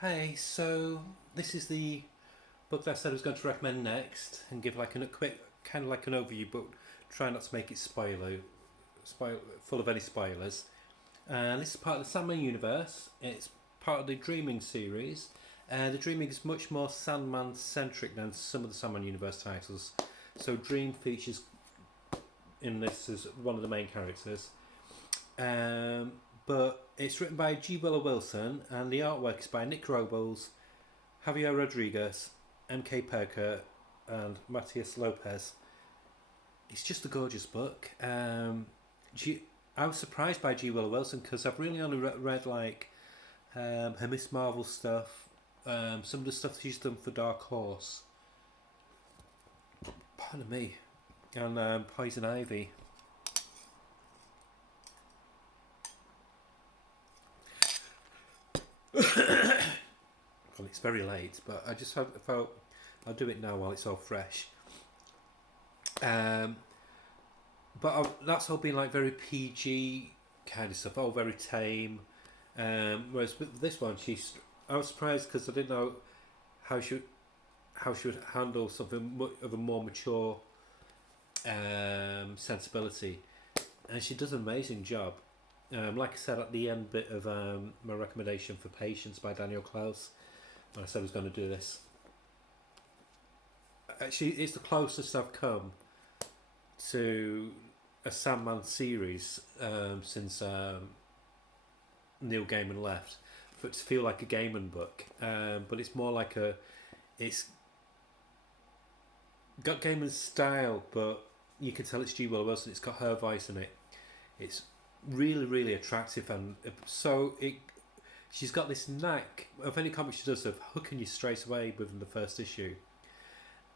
Hey, so this is the book that I said I was going to recommend next and give like a quick, kind of like an overview, but try not to make it full of any spoilers. And this is part of the Sandman universe. It's part of the Dreaming series. The Dreaming is much more Sandman centric than some of the Sandman universe titles. So Dream features in this as one of the main characters. Um, but it's written by G. Willow Wilson, and the artwork is by Nick Robles, Javier Rodriguez, M.K. Perker, and Matias Lopez. It's just a gorgeous book. I was surprised by G. Willow Wilson because I've really only read like her Miss Marvel stuff, some of the stuff she's done for Dark Horse. Pardon me, and Poison Ivy. Well, it's very late, but I just felt I'll do it now while it's all fresh. Um, that's all been like very PG kind of stuff, all very tame. Whereas with this one, I was surprised because I didn't know how she how she would handle something of a more mature sensibility, and she does an amazing job. Like I said at the end bit of my recommendation for Patience by Daniel Klaus, when I said I was going to do this, actually it's the closest I've come to a Sandman series since Neil Gaiman left, for it to feel like a Gaiman book, but it's more like it's got Gaiman's style, but you can tell it's G. Willow Wilson. It's got her voice in it. It's really, really attractive, and she's got this knack of any comic she does of hooking you straight away within the first issue,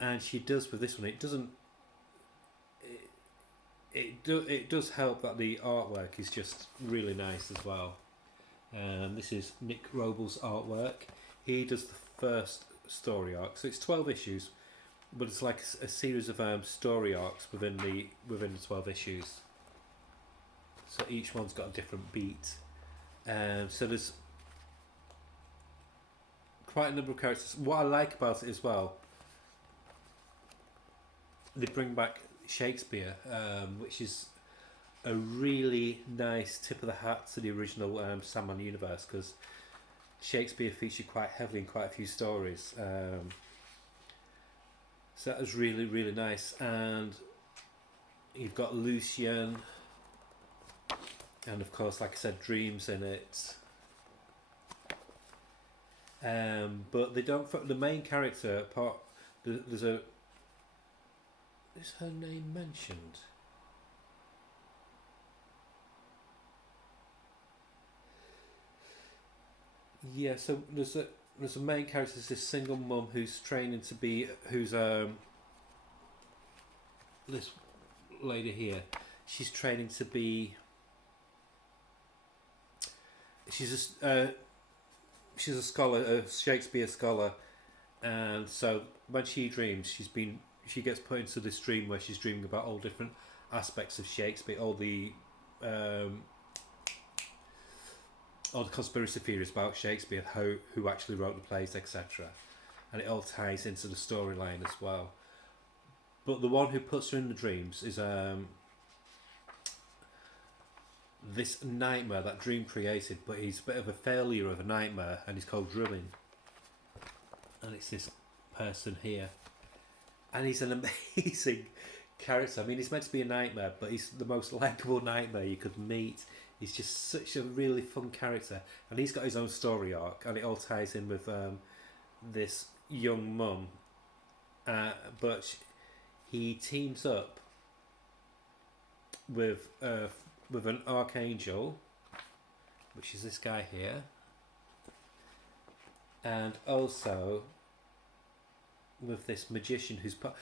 and she does with this one. It doesn't. It does help that the artwork is just really nice as well. This is Nick Robles' artwork. He does the first story arc, so it's 12 issues, but it's like a series of story arcs within the 12 issues. So each one's got a different beat. So there's quite a number of characters. What I like about it as well, they bring back Shakespeare, which is a really nice tip of the hat to the original Sandman universe, because Shakespeare featured quite heavily in quite a few stories. So that was really, really nice. And you've got Lucian, and of course, like I said, Dreams in it. But they don't. The main character part. There's a. Is her name mentioned? Yeah. So there's a main character. There's this single mum who's training to be this lady here. She's training to be. She's a scholar, a Shakespeare scholar, and so when she dreams, she gets put into this dream where she's dreaming about all different aspects of Shakespeare, um, all the conspiracy theories about Shakespeare, who actually wrote the plays, etc. And it all ties into the storyline as well. But the one who puts her in the dreams is this nightmare that Dream created, but he's a bit of a failure of a nightmare, and he's called Druin. And it's this person here, and he's an amazing character. I mean, he's meant to be a nightmare, but he's the most likable nightmare you could meet. He's just such a really fun character, and he's got his own story arc, and it all ties in with this young mum. But he teams up with an archangel, which is this guy here, and also with this magician who's part.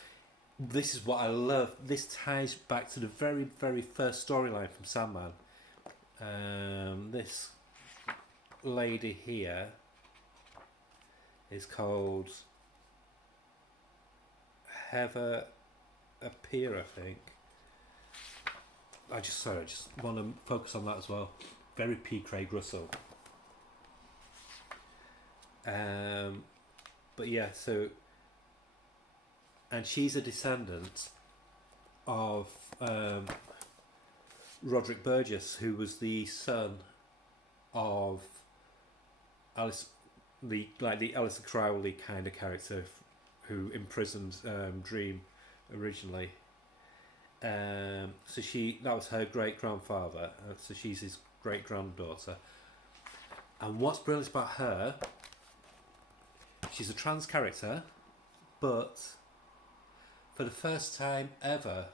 This is what I love. This ties back to the very, very first storyline from Sandman. This lady here is called Heather Appear, I think. I just want to focus on that as well. Very P. Craig Russell. But yeah, so and she's a descendant of Roderick Burgess, who was the son of Alice, the Alistair Crowley kind of character who imprisoned Dream originally. So that was her great grandfather. So she's his great granddaughter. And what's brilliant about her? She's a trans character, but for the first time ever,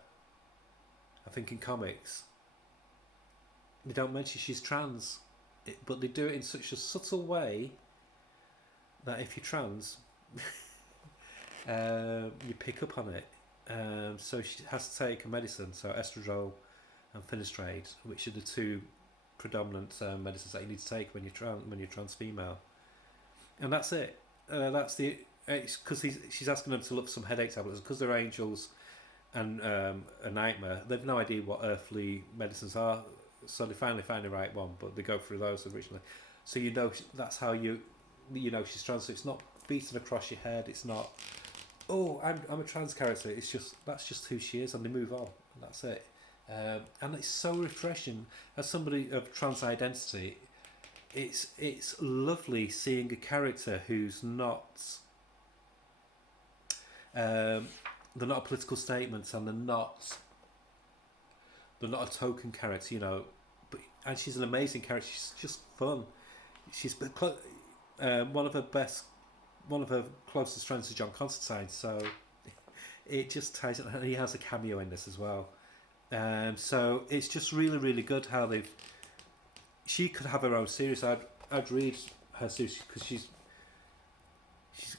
I think in comics, they don't mention she's trans, but they do it in such a subtle way that if you're trans, you pick up on it. So she has to take a medicine, so estradiol and finasteride, which are the two predominant medicines that you need to take when you're trans female, and that's it. It's because she's asking them to look for some headache tablets because they're angels and a nightmare. They've no idea what earthly medicines are, so they finally find the right one, but they go through those originally. So that's how you she's trans. So it's not beaten across your head. It's not, oh, I'm a trans character. It's just that's just who she is, and they move on. And that's it. And it's so refreshing as somebody of trans identity. It's lovely seeing a character who's not they're not a political statement, and they're not a token character, and she's an amazing character. She's just fun. She's one of her closest friends is John Constantine, so it just ties it. And he has a cameo in this as well. So it's just really, really good how she could have her own series. I'd read her series because she's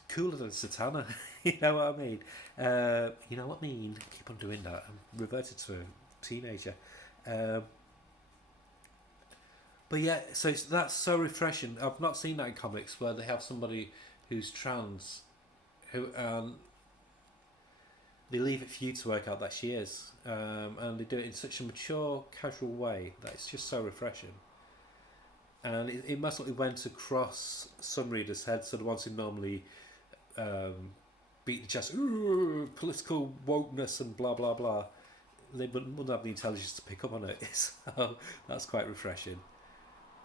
cooler than Satana. You know what I mean? You know what I mean? Keep on doing that. I'm reverted to a teenager. But yeah, so that's so refreshing. I've not seen that in comics where they have somebody who's trans, who they leave it for you to work out that she is, and they do it in such a mature, casual way that it's just so refreshing. And it massively went across some readers' heads, so the ones who normally beat the chest, political wokeness and blah blah blah, they wouldn't have the intelligence to pick up on it. So that's quite refreshing.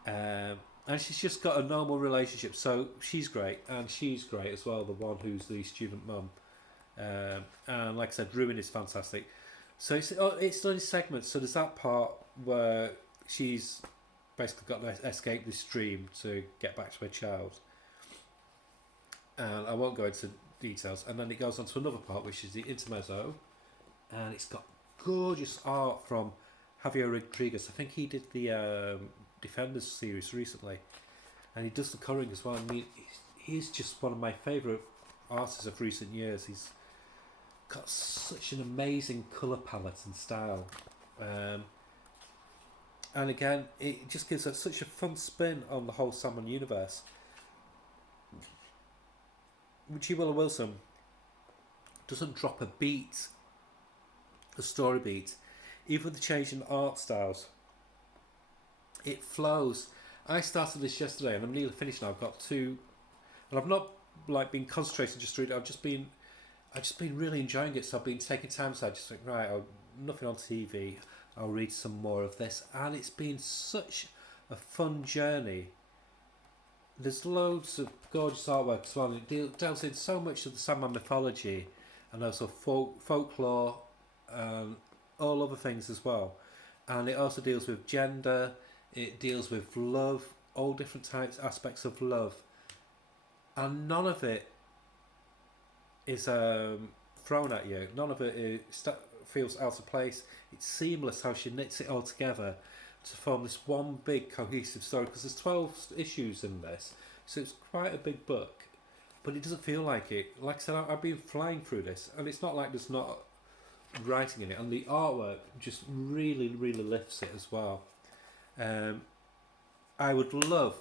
And she's just got a normal relationship, so she's great, and she's great as well, the one who's the student mum. And like I said, Ruin is fantastic. So it's done in segments. So there's that part where she's basically got to escape this dream to get back to her child. And I won't go into details. And then it goes on to another part, which is the intermezzo, and it's got gorgeous art from Javier Rodriguez. I think he did the Defenders series recently, and he does the coloring as well. I mean, he's just one of my favourite artists of recent years. He's got such an amazing colour palette and style, and again, it just gives us such a fun spin on the whole Sandman universe. G. Willow Wilson doesn't drop a beat, a story beat, even with the change in art styles. It flows. I started this yesterday and I'm nearly finished now. I've got two, and I've not been concentrating just to read it. I've just been really enjoying it. So I've been taking time aside, just like right, nothing on TV. I'll read some more of this, and it's been such a fun journey. There's loads of gorgeous artwork as well. It delves in so much of the Sandman mythology, and also folklore, and all other things as well. And it also deals with gender. It deals with love, all different aspects of love, and none of it is thrown at you. None of it feels out of place. It's seamless how she knits it all together to form this one big cohesive story, because there's 12 issues in this, so it's quite a big book, but it doesn't feel like it. Like I said, I've been flying through this, and it's not like there's not writing in it, and the artwork just really, really lifts it as well. I would love,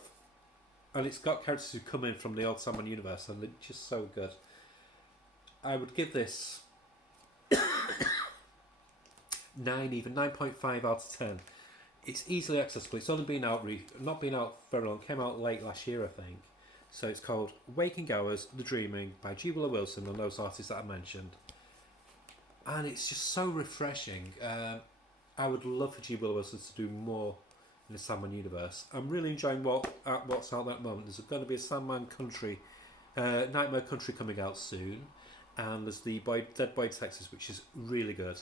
and it's got characters who come in from the old Sandman universe, and they're just so good. I would give this 9.5 out of 10. It's easily accessible. It's only been out not been out very long. It came out late last year, I think. So it's called Waking Hours, The Dreaming by G. Willow Wilson and those artists that I mentioned. And it's just so refreshing. I would love for G. Willow Wilson to do more in the Sandman universe. I'm really enjoying what's out there at the moment. There's going to be a Sandman Country, Nightmare Country coming out soon. And there's the Dead Boy Texas, which is really good.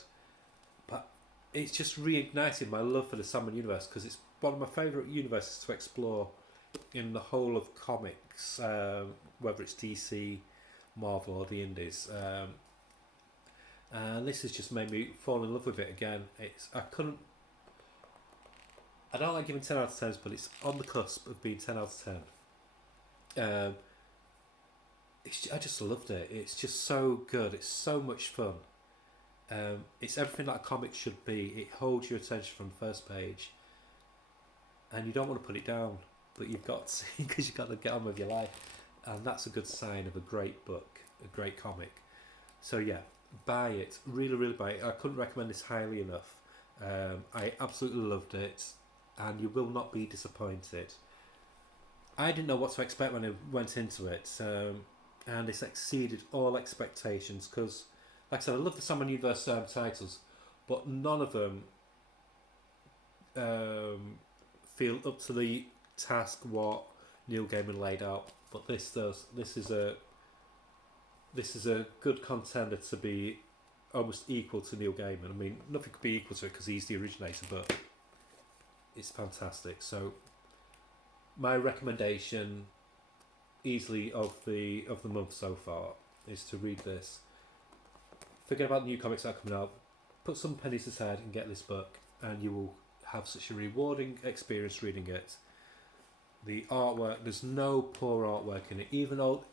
But it's just reignited my love for the Sandman universe because it's one of my favourite universes to explore in the whole of comics, whether it's DC, Marvel, or the Indies. And this has just made me fall in love with it again. I don't like giving 10 out of 10s, but it's on the cusp of being 10 out of 10. I just loved it. It's just so good. It's so much fun. It's everything that a comic should be. It holds your attention from the first page, and you don't want to put it down, but you've got to, because you've got to get on with your life, and that's a good sign of a great book, a great comic. So yeah, buy it. Really, really buy it. I couldn't recommend this highly enough. I absolutely loved it, and you will not be disappointed. I didn't know what to expect when I went into it, and it's exceeded all expectations because, like I said, I love the Sandman Universe titles, but none of them feel up to the task what Neil Gaiman laid out. But this does. This is a good contender to be almost equal to Neil Gaiman. I mean, nothing could be equal to it because he's the originator, but it's fantastic. So my recommendation, easily of the month so far, is to read this. Forget about the new comics that are coming out. Put some pennies aside and get this book, and you will have such a rewarding experience reading it. The artwork, there's no poor artwork in it. Even though,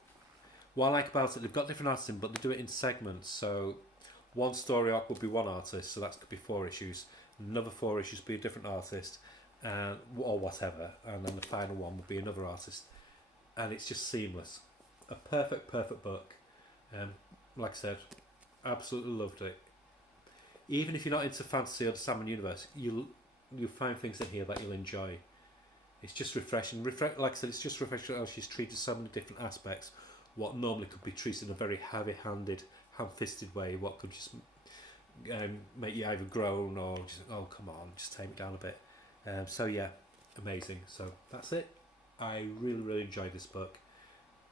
what I like about it, they've got different artists in, but they do it in segments. So one story arc would be one artist, so that could be 4 issues. Another 4 issues would be a different artist, or whatever. And then the final one would be another artist. And it's just seamless. A perfect book. Like I said, absolutely loved it. Even if you're not into fantasy or the Sandman universe, you'll find things in here that you'll enjoy. It's just refreshing. Like I said, it's just refreshing how she's treated so many different aspects. What normally could be treated in a very heavy-handed, ham-fisted way, what could just make you either groan or just, oh come on, just tame it down a bit. So yeah, amazing. So that's it. I really, really enjoyed this book,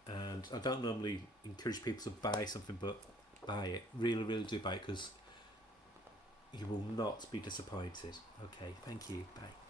and I don't normally encourage people to buy something, but buy it. Really, really do buy it because you will not be disappointed. Okay, thank you. Bye.